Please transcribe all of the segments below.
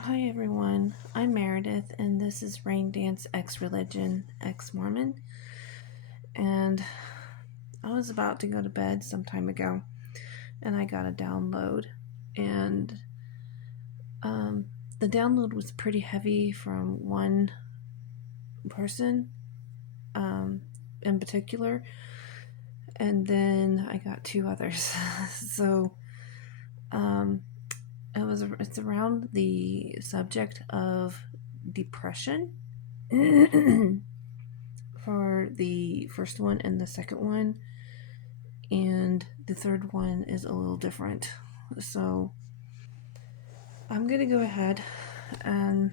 Hi everyone, I'm Meredith, and this is Rain Dance X Religion X Mormon. And I was about to go to bed some time ago, and I got a download, and um, the download was pretty heavy from one person in particular, and then I got two others. So um, it's around the subject of depression. For the first one and the second one, and the third one is a little different. So I'm gonna go ahead and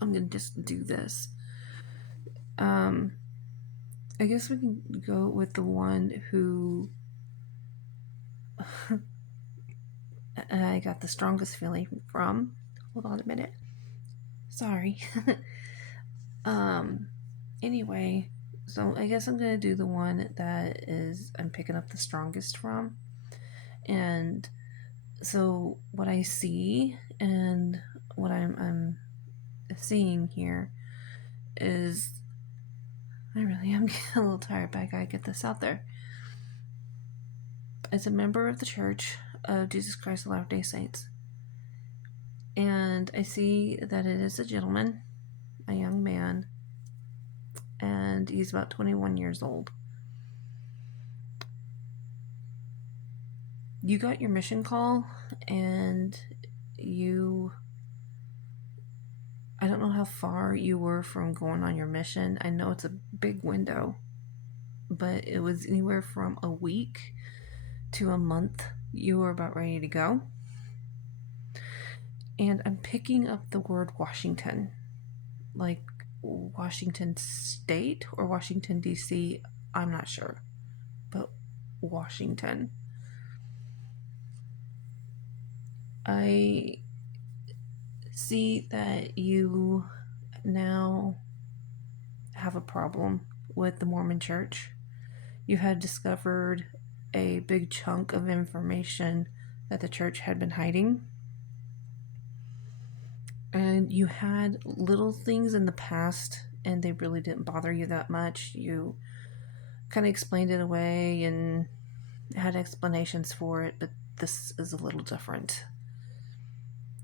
I'm gonna just do this. I guess we can go with the one who I got the strongest feeling from. Hold on a minute. Sorry. um anyway, so I guess I'm gonna do the one that is I'm picking up the strongest from. And so what I see and what I'm seeing here is I really am getting a little tired, but I gotta get this out there. As a member of the Church of Jesus Christ of Latter-day Saints, and I see that it is a gentleman, a young man, and he's about 21 years old. You got your mission call, and I don't know how far you were from going on your mission. I know it's a big window, but it was anywhere from a week to a month. You were about ready to go. And I'm picking up the word Washington, like Washington State or Washington, D.C. I'm not sure, but Washington. I see that you now have a problem with the Mormon Church. You had discovered a big chunk of information that the church had been hiding. And you had little things in the past, and they really didn't bother you that much. You kind of explained it away and had explanations for it, but this is a little different.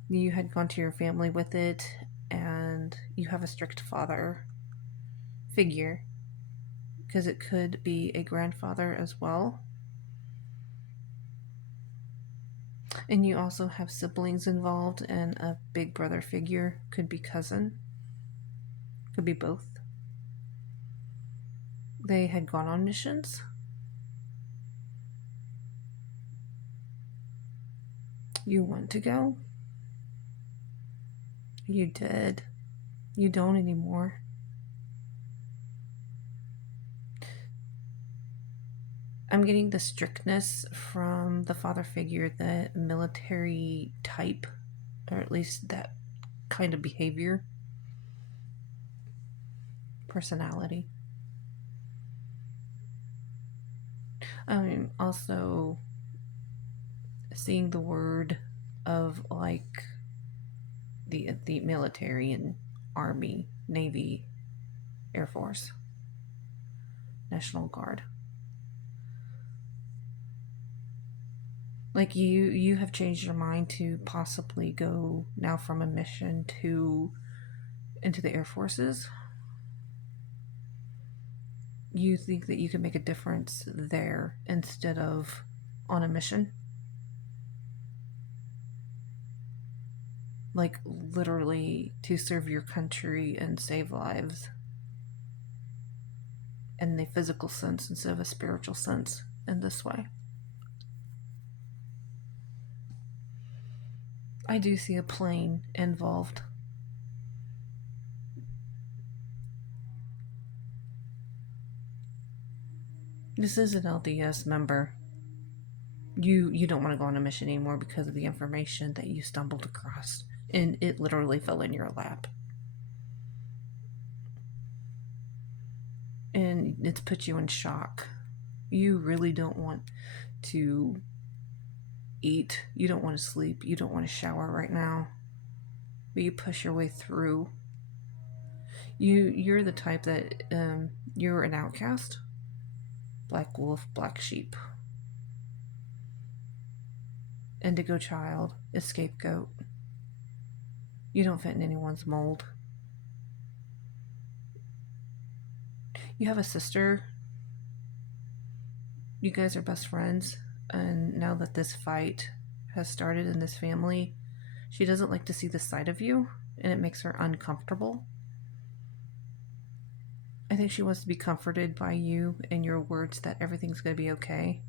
You had gone to your family with it, and you have a strict father figure, because it could be a grandfather as well. And you also have siblings involved, and a big brother figure, could be cousin, could be both. They had gone on missions. You want to go? You did. You don't anymore. I'm getting the strictness from the father figure, the military type, or at least that kind of behavior, personality. I'm also seeing the word of like the military and Army, Navy, Air Force, National Guard. Like you have changed your mind to possibly go now from a mission to into the Air Forces. You think that you can make a difference there instead of on a mission? Like literally to serve your country and save lives in a physical sense instead of a spiritual sense in this way. I do see a plane involved. This is an LDS member. You don't want to go on a mission anymore because of the information that you stumbled across, and it literally fell in your lap. And it's put you in shock. You really don't want to eat, you don't want to sleep, you don't want to shower right now, but you push your way through. You're the type that you're an outcast, black wolf, black sheep, indigo child, a scapegoat. You don't fit in anyone's mold. You have a sister. You guys are best friends, and now that this fight has started in this family, she doesn't like to see this side of you, and it makes her uncomfortable. I think she wants to be comforted by you and your words that everything's going to be okay.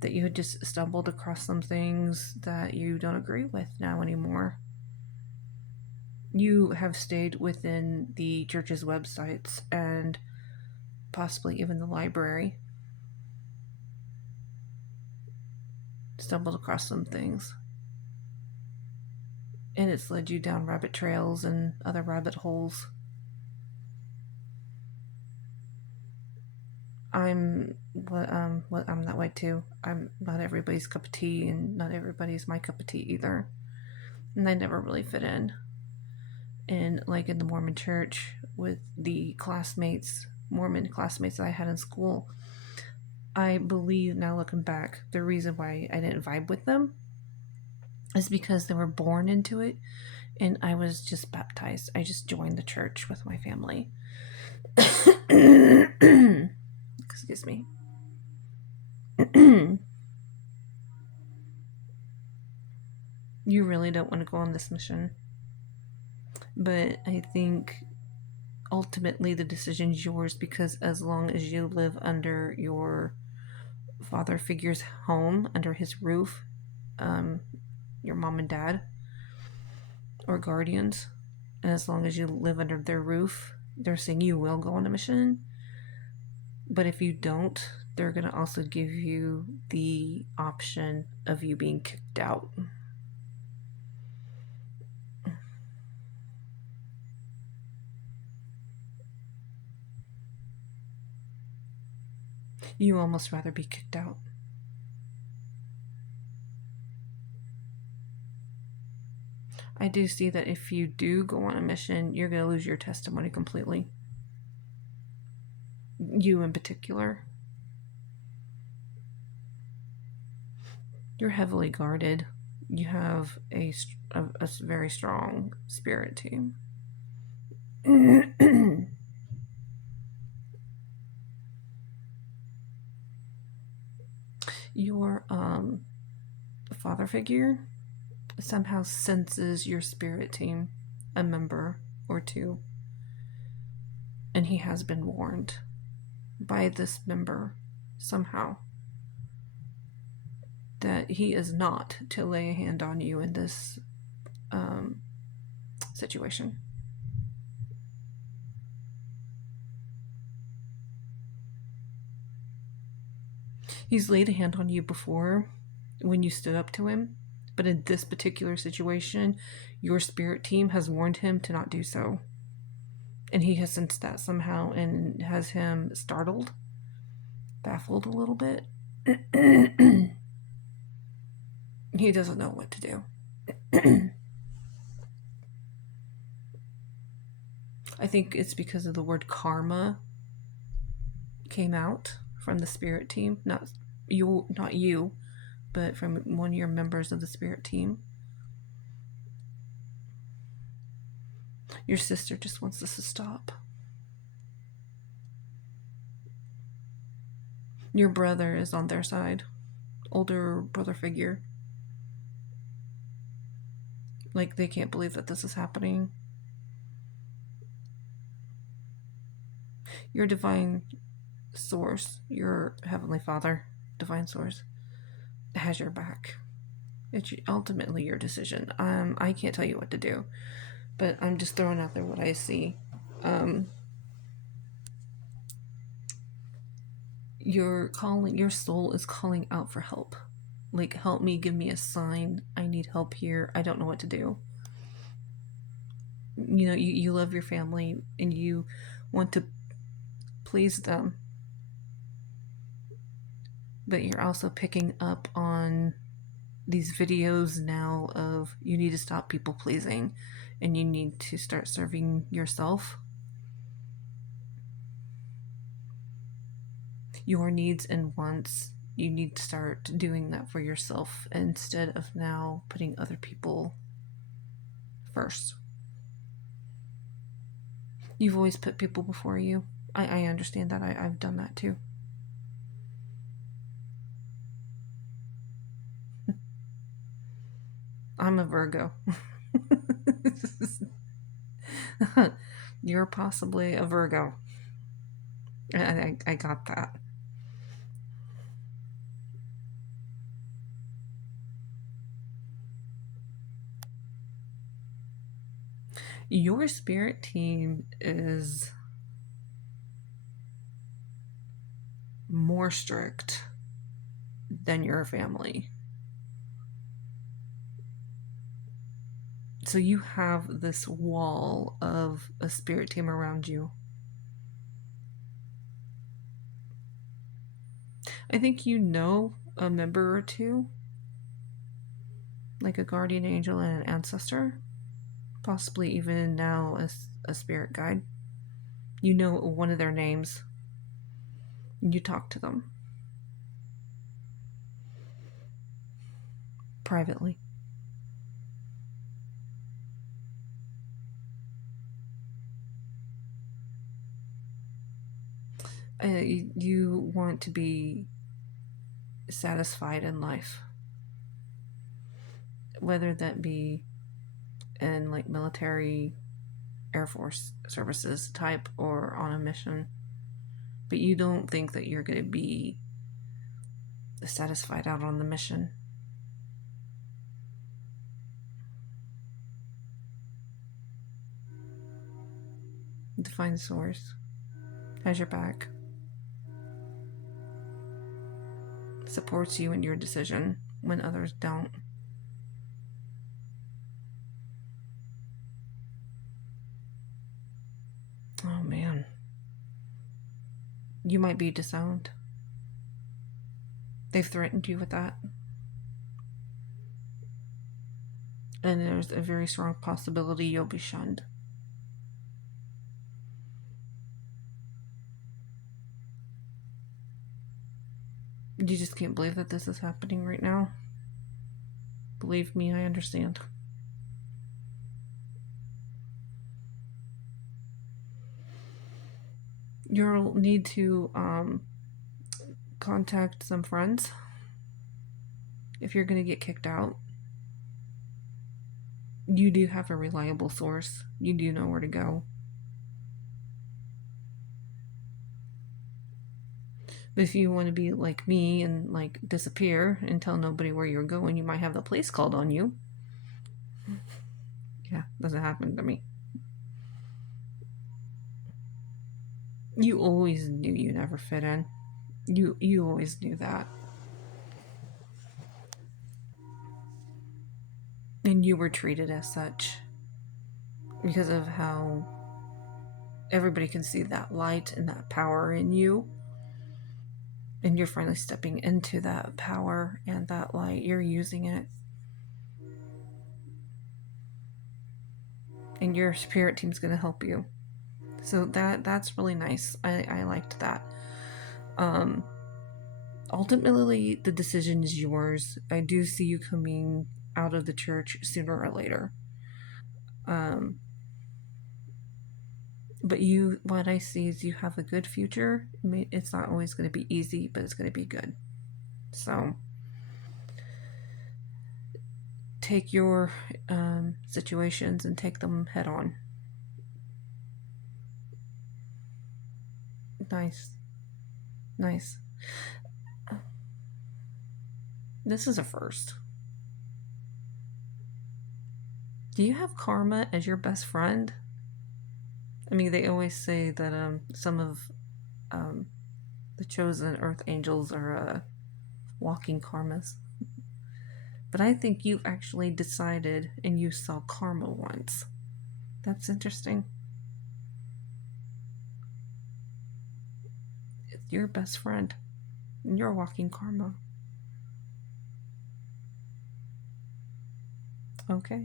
That you had just stumbled across some things that you don't agree with now anymore. You have stayed within the church's websites and possibly even the library. Stumbled across some things. And it's led you down rabbit trails and other rabbit holes. I'm that way too. I'm not everybody's cup of tea, and not everybody's my cup of tea either. And I never really fit in. And like in the Mormon church with the Mormon classmates that I had in school, I believe now looking back, the reason why I didn't vibe with them is because they were born into it, and I was just baptized. I just joined the church with my family. Excuse me. You really don't want to go on this mission. But I think ultimately the decision's yours, because as long as you live under your father figure's home, under his roof, your mom and dad or guardians, and as long as you live under their roof, they're saying you will go on a mission. But if you don't, they're going to also give you the option of you being kicked out. You almost rather be kicked out. I do see that if you do go on a mission, you're going to lose your testimony completely. You in particular. You're heavily guarded. You have a very strong spirit team. Your father figure somehow senses your spirit team, a member or two, and he has been warned by this member somehow that he is not to lay a hand on you in this situation. He's laid a hand on you before when you stood up to him, but in this particular situation, your spirit team has warned him to not do so. And he has sensed that somehow and has him startled, baffled a little bit. He doesn't know what to do. I think it's because of the word karma came out from the spirit team, not you, but from one of your members of the spirit team. Your sister just wants this to stop. Your brother is on their side, older brother figure. Like, they can't believe that this is happening. Your divine source, your heavenly father, divine source, has your back. It's ultimately your decision. I can't tell you what to do, but I'm just throwing out there what I see. Your soul is calling out for help. Like, help me, give me a sign. I need help here. I don't know what to do. You know, you love your family and you want to please them, but you're also picking up on these videos now of you need to stop people pleasing and you need to start serving yourself, your needs and wants. You need to start doing that for yourself instead of now putting other people first. You've always put people before you. I understand that. I've done that too. I'm a Virgo. You're possibly a Virgo. I got that. Your spirit team is more strict than your family. So you have this wall of a spirit team around you. I think you know a member or two, like a guardian angel and an ancestor, possibly even now a spirit guide. You know one of their names. You talk to them privately. You want to be satisfied in life, whether that be in like military, Air Force services type, or on a mission. But you don't think that you're going to be satisfied out on the mission. Divine Source has your back, supports you in your decision when others don't. Oh man. You might be disowned. They've threatened you with that. And there's a very strong possibility you'll be shunned. You just can't believe that this is happening right now. Believe me, I understand. You'll need to contact some friends if you're going to get kicked out. You do have a reliable source. You do know where to go. But if you want to be like me and like disappear and tell nobody where you're going, you might have the police called on you. Yeah, doesn't happen to me. You always knew you never fit in. You always knew that. And you were treated as such because of how everybody can see that light and that power in you. And you're finally stepping into that power and that light. You're using it. And your spirit team's going to help you. So that's really nice. I liked that. Ultimately, the decision is yours. I do see you coming out of the church sooner or later. But what I see is you have a good future. I mean, it's not always going to be easy, but it's going to be good. So take your situations and take them head on. Nice. Nice. This is a first. Do you have karma as your best friend? I mean, they always say that some of the chosen earth angels are walking karmas. But I think you've actually decided and you saw karma once. That's interesting. It's your best friend. And you're walking karma. Okay.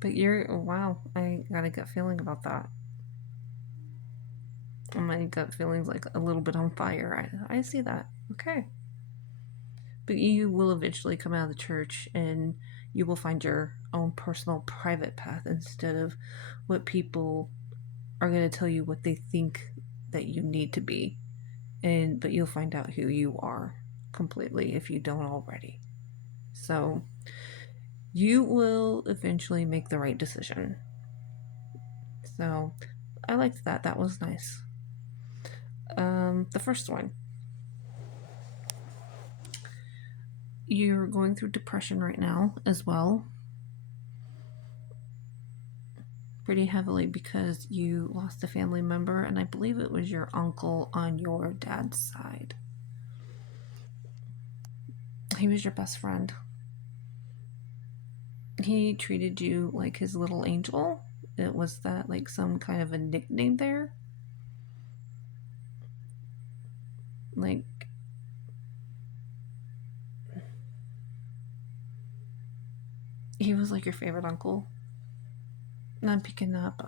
But wow, I got a gut feeling about that. My gut feeling's like a little bit on fire. I see that. Okay. But you will eventually come out of the church and you will find your own personal private path instead of what people are going to tell you what they think that you need to be. But you'll find out who you are completely if you don't already. So you will eventually make the right decision. So I liked that. That was nice. The first one, you're going through depression right now as well, pretty heavily because you lost a family member, and I believe it was your uncle on your dad's side. He was your best friend. He treated you like his little angel. It was that like some kind of a nickname there? Like, he was like your favorite uncle. And I'm picking up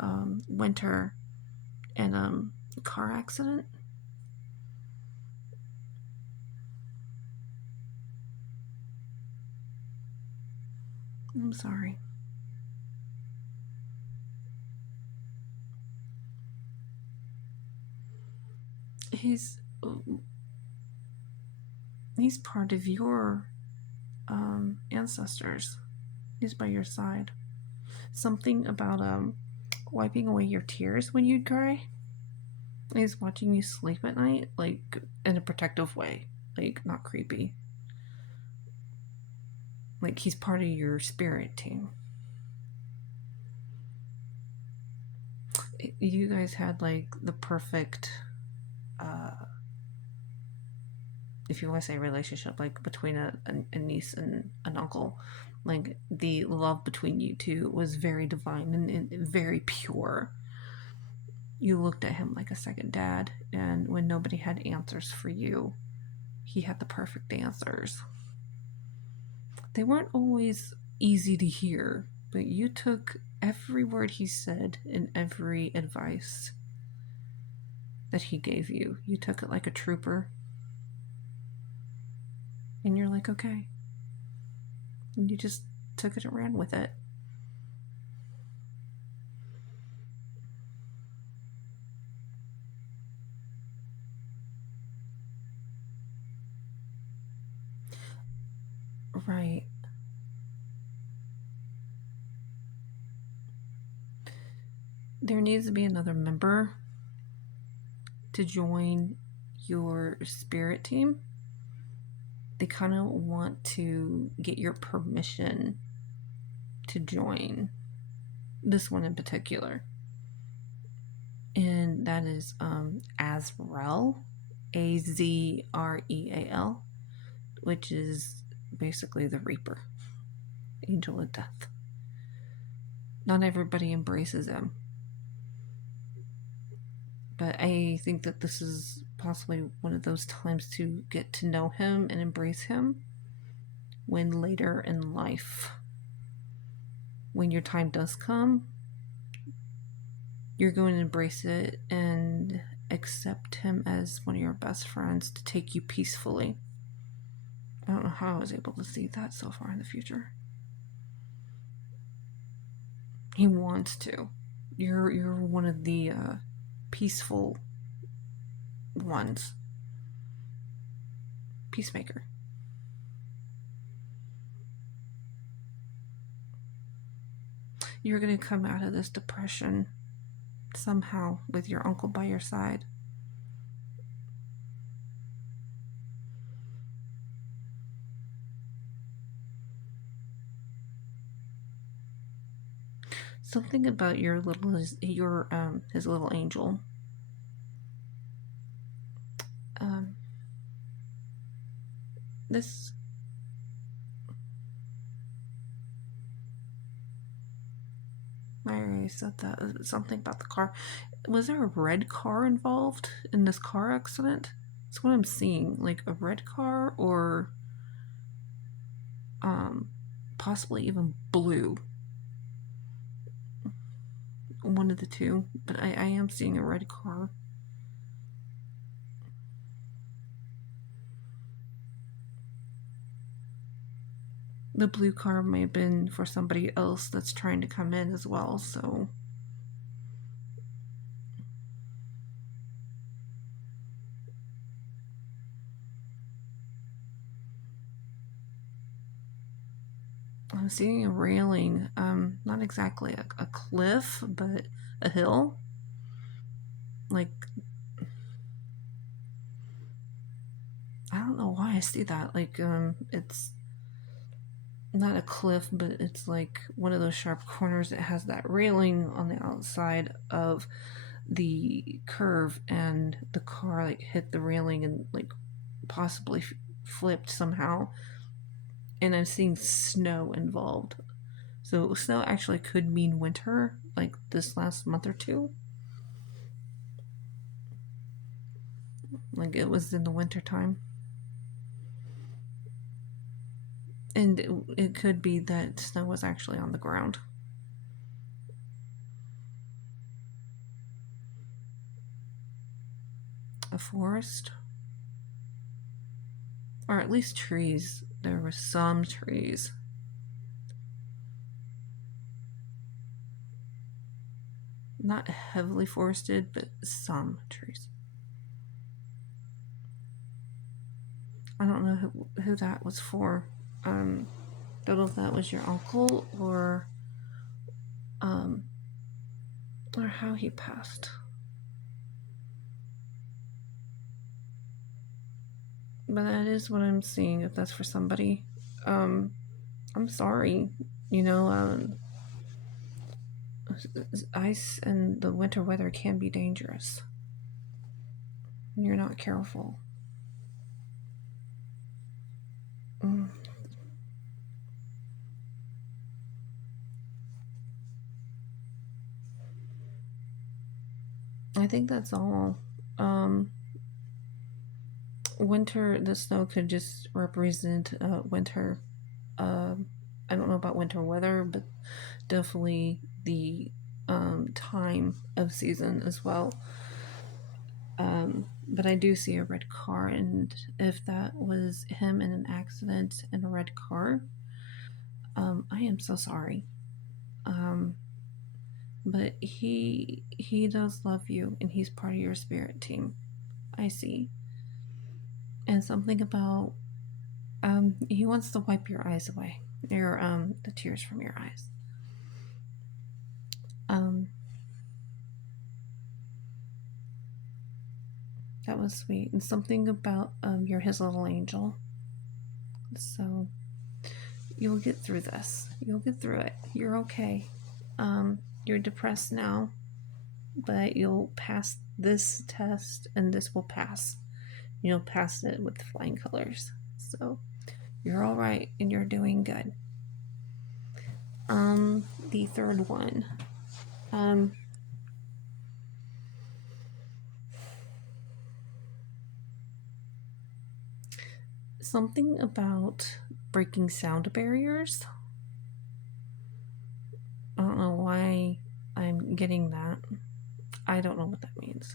Winter and car accident. I'm sorry. He's he's part of your ancestors. He's by your side. Something about wiping away your tears when you cry. He's watching you sleep at night, like in a protective way, like not creepy. Like he's part of your spirit team. You guys had like the perfect, uh, if you want to say relationship, like between a niece and an uncle. Like the love between you two was very divine and very pure. You looked at him like a second dad, and when nobody had answers for you, he had the perfect answers. They weren't always easy to hear, but you took every word he said and every advice that he gave you. You took it like a trooper, and you're like, okay. And you just took it and ran with it. Right. There needs to be another member to join your spirit team. They kind of want to get your permission to join this one in particular. And that is Azrael, Azreal, which is basically the Reaper, Angel of Death. Not everybody embraces him, but I think that this is possibly one of those times to get to know him and embrace him when later in life, when your time does come, you're going to embrace it and accept him as one of your best friends to take you peacefully. I don't know how I was able to see that so far in the future. He wants to. You're one of the peaceful ones. Peacemaker. You're gonna come out of this depression somehow with your uncle by your side. Something about his little angel. Um, this I already said that. Something about the car. Was there a red car involved in this car accident? That's what I'm seeing. Like a red car or possibly even blue. One of the two, but I am seeing a red car. The blue car may have been for somebody else that's trying to come in as well, so. I'm seeing a railing, not exactly a cliff, but a hill. Like, I don't know why I see that. Like, it's not a cliff, but it's like one of those sharp corners that has that railing on the outside of the curve, and the car like hit the railing and like possibly flipped somehow. And I'm seeing snow involved. So snow actually could mean winter, like this last month or two. Like it was in the winter time. And it could be that snow was actually on the ground. A forest? Or at least trees. There were some trees. Not heavily forested, but some trees. I don't know who that was for. Don't know if that was your uncle um, or how he passed. But that is what I'm seeing. If that's for somebody, I'm sorry. You know, ice and the winter weather can be dangerous when you're not careful. Mm. I think that's all. Um, Winter, the snow could just represent winter. I don't know about winter weather, but definitely the time of season as well. But I do see a red car, and if that was him in an accident in a red car, I am so sorry. Um, but he does love you, and he's part of your spirit team. I see, and something about he wants to wipe your eyes away, your the tears from your eyes. Um, that was sweet, and something about you're his little angel. So you'll get through this. You'll get through it. You're okay. You're depressed now, but you'll pass this test, and this will pass. You'll pass it with flying colors. So you're all right, and you're doing good. The third one. Um, Something about breaking sound barriers. I don't know why I'm getting that. I don't know what that means.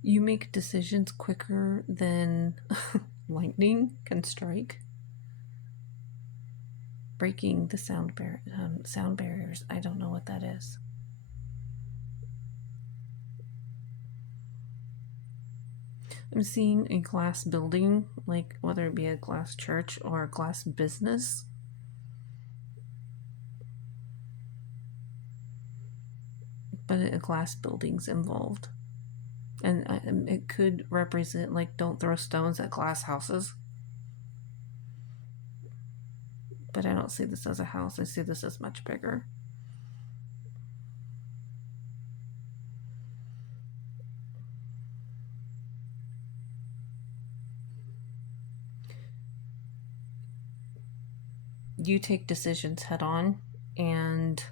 You make decisions quicker than lightning can strike. Breaking the sound barriers. I don't know what that is. I'm seeing a glass building, like whether it be a glass church or a glass business. But a glass building's involved. And it could represent, like, don't throw stones at glass houses. But I don't see this as a house. I see this as much bigger. You take decisions head on, and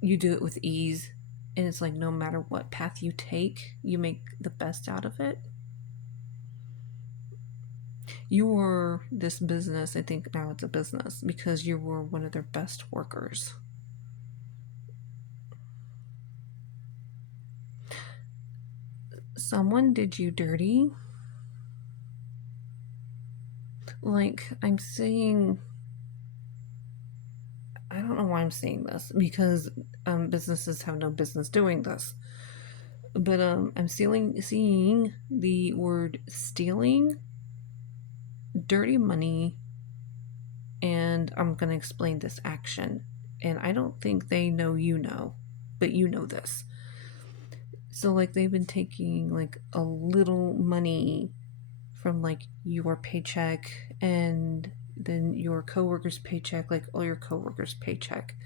you do it with ease. And it's like no matter what path you take, you make the best out of it. You were this business, I think now it's a business, because you were one of their best workers. Someone did you dirty. Like, I'm saying, I don't know why I'm saying this, because businesses have no business doing this. But I'm seeing the word stealing, dirty money, and I'm going to explain this action. And I don't think they know you know, but you know this. So, like, they've been taking, like, a little money from, like, your paycheck and then your coworker's paycheck, like, all your coworkers' paycheck,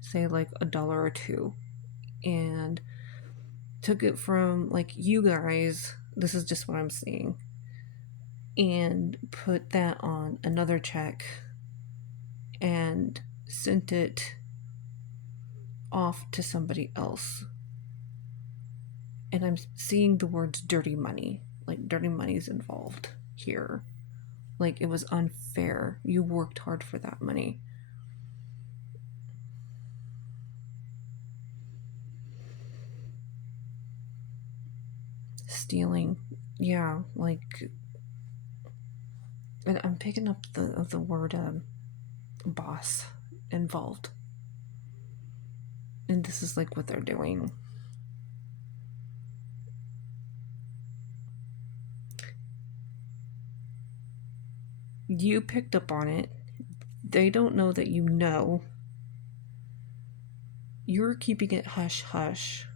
say, like, $1 or two, and took it from, like, you guys, this is just what I'm seeing, and put that on another check and sent it off to somebody else. And I'm seeing the words dirty money. Like, dirty money's involved here. Like, it was unfair. You worked hard for that money. Stealing. Yeah, like, and I'm picking up the word boss involved. And this is like what they're doing. You picked up on it. They don't know that you know. You're keeping it hush hush.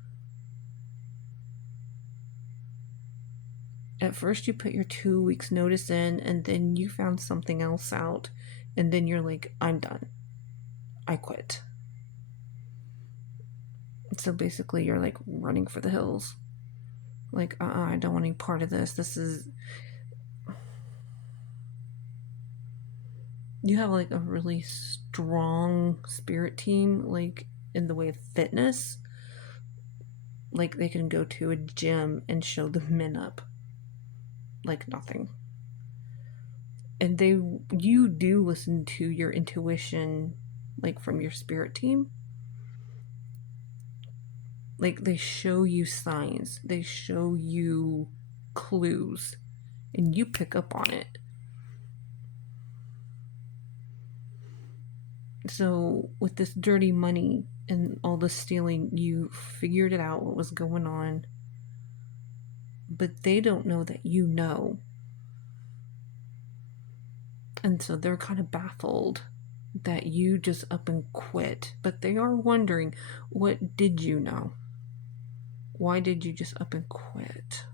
At first, you put your 2 weeks notice in, and then you found something else out, and then you're like, I'm done. I quit. So basically, you're like running for the hills. Like, I don't want any part of this. This is. You have like a really strong spirit team, like in the way of fitness. Like, they can go to a gym and show the men up like nothing. And you do listen to your intuition, like from your spirit team. Like, they show you signs, they show you clues, and you pick up on it. So with this dirty money and all the stealing, you figured it out what was going on, but they don't know that you know. And so they're kind of baffled that you just up and quit, but they are wondering, what did you know? Why did you just up and quit?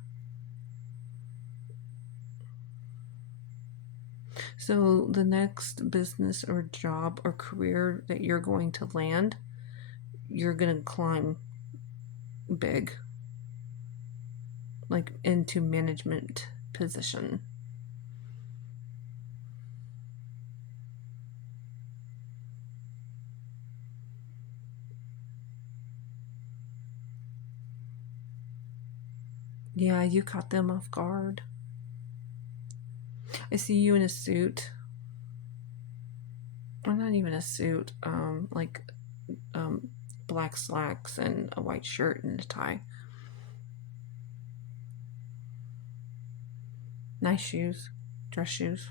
So the next business or job or career that you're going to land, you're going to climb big, like into management position. Yeah, you caught them off guard. I see you in a suit. Or not even a suit, like black slacks and a white shirt and a tie. Nice shoes, dress shoes,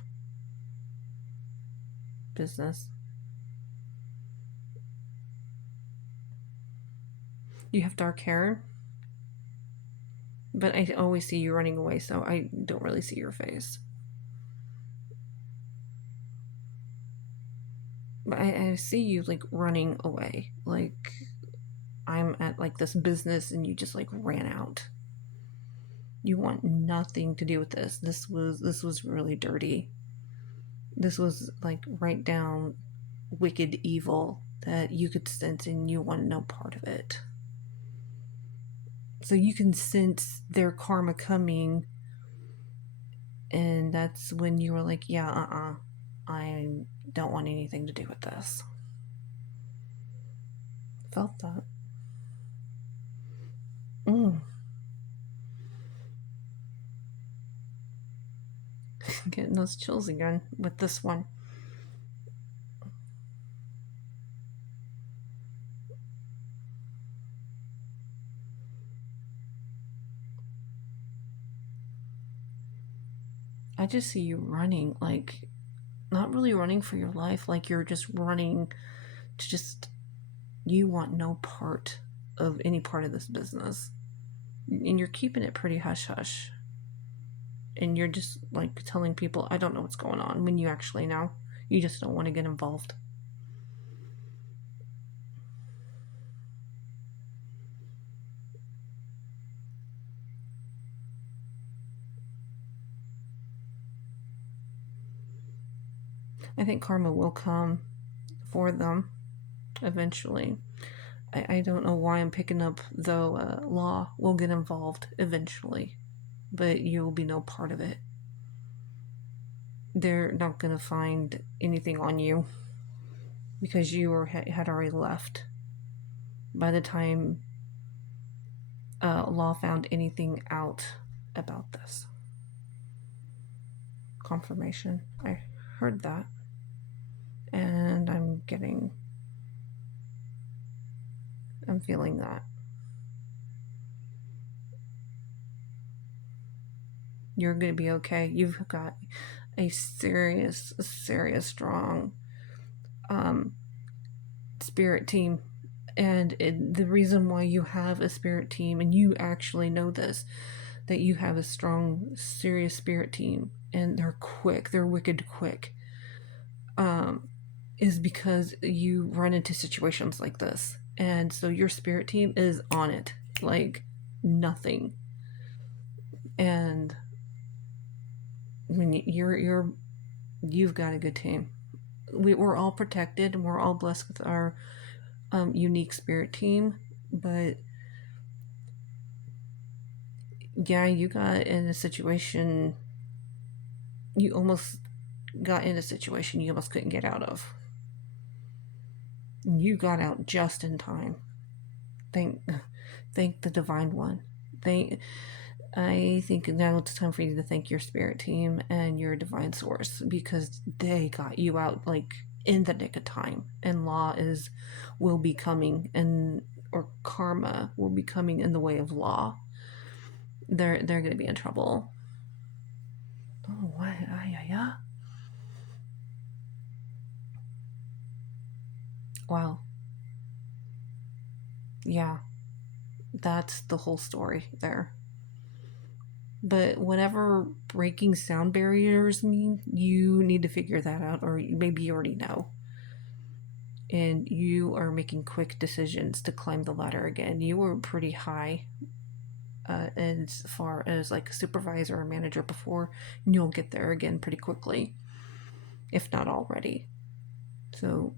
business. You have dark hair, but I always see you running away, so I don't really see your face. But I see you like running away. Like, I'm at like this business and you just like ran out. You want nothing to do with this. This was really dirty. This was like right down wicked evil that you could sense and you want no part of it. So you can sense their karma coming, and that's when you were like, yeah, I don't want anything to do with this. Felt that. Mm. Getting those chills again with this one. I just see you running, like, not really running for your life, like you're just running to just, you want no part of any part of this business. And you're keeping it pretty hush hush. And you're just like telling people, I don't know what's going on, when you actually know. You just don't want to get involved. I think karma will come for them eventually. I don't know why I'm picking up, though, law will get involved eventually, but you'll be no part of it. They're not going to find anything on you because you had already left by the time law found anything out about this. Confirmation. I heard that. And I'm feeling that. You're going to be okay. You've got a serious, strong spirit team. And the reason why you have a spirit team, and you actually know this, that you have a strong, serious spirit team, and they're quick, they're wicked quick, is because you run into situations like this. And so your spirit team is on it like nothing. And when you've got a good team. We're all protected and we're all blessed with our unique spirit team, but yeah, you got in a situation, you almost got in a situation you almost couldn't get out of. You got out just in time. Thank the divine one. I think now it's time for you to thank your spirit team and your divine source, because they got you out like in the nick of time. And will be coming, and or karma will be coming in the way of law. They're going to be in trouble. Oh, what? Yeah. Wow. Yeah, that's the whole story there. But whatever breaking sound barriers mean, you need to figure that out, or maybe you already know. And you are making quick decisions to climb the ladder again. You were pretty high as far as like a supervisor or manager before, and you'll get there again pretty quickly, if not already. So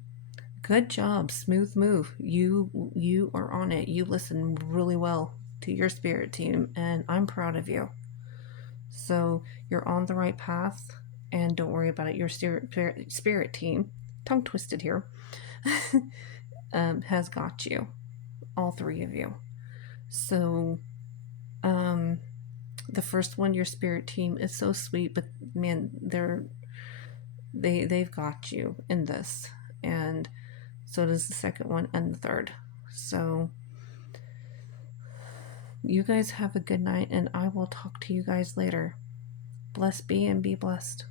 good job, smooth move. You are on it. You listen really well to your spirit team, and I'm proud of you. So you're on the right path, and don't worry about it. Your spirit team, tongue twisted here, has got you, all three of you. So, the first one, your spirit team, is so sweet, but man, they've got you in this, and so does the second one and the third. So you guys have a good night, and I will talk to you guys later. Bless be and be blessed.